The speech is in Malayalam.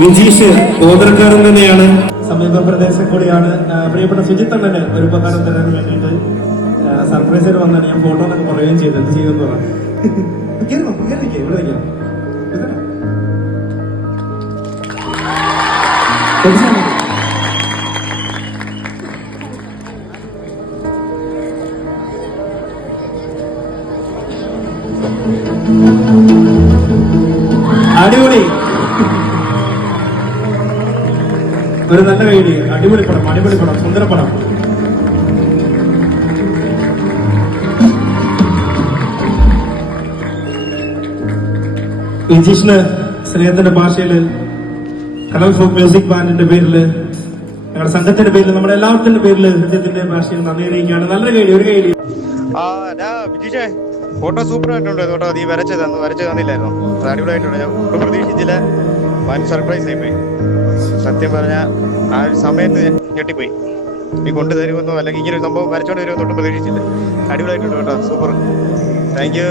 വിജീഷ് ഓതർക്കാരൻ തന്നെയാണ്, സമീപ പ്രദേശം കൂടിയാണ്. പ്രിയപ്പെട്ട സുജിത്ത് അണ്ണന് ഒരു ഉപകാരം തരാൻ വേണ്ടിയിട്ട് സർപ്രൈസായിട്ട് വന്നാണ്. ഞാൻ ഫോട്ടോ എന്നൊക്കെ പറയുകയും ചെയ്തു. എന്ത് ചെയ്യുമെന്ന് പറഞ്ഞു. ഇവിടെ നിൽക്കാം. അടിപൊളി, ഒരു നല്ല വേദി. അടിപൊളി പടം, അടിപൊളി പടം, സുന്ദര പടം. വിജീഷിന് സ്നേഹത്തിന്റെ ഭാഷയില് കടൽ ഫോക്ക് മ്യൂസിക് ബാൻഡിന്റെ പേരില്, ഞങ്ങളുടെ സംഘത്തിന്റെ പേരിൽ, നമ്മുടെ എല്ലാത്തിന്റെ പേരിൽ ഹൃദയത്തിന്റെ ഭാഷയിൽ നന്ദി അറിയിക്കുകയാണ്. നല്ലൊരു കൈഡി, ഒരു കൈഡി. വിജീഷേ, ഫോട്ടോ സൂപ്പർ ആയിട്ടുണ്ട് കേട്ടോ. നീ വരച്ചു തന്നില്ലായിരുന്നു, അത് അടിപൊളിയായിട്ടുണ്ട്. ഞാൻ ഒട്ടും പ്രതീക്ഷിച്ചില്ല. വൻ സർപ്രൈസ് ആയിപ്പോയി. സത്യം പറഞ്ഞ ആ ഒരു സമയത്ത് ഞെട്ടിപ്പോയി. നീ കൊണ്ടുതരുമെന്നോ അല്ലെങ്കിൽ ഇങ്ങനെ ഒരു സംഭവം വരച്ചോണ്ട് വരുമെന്നോ ഒട്ടും പ്രതീക്ഷിച്ചില്ല. അടിപൊളിയായിട്ടുണ്ട് കേട്ടോ, സൂപ്പർ. Thank you.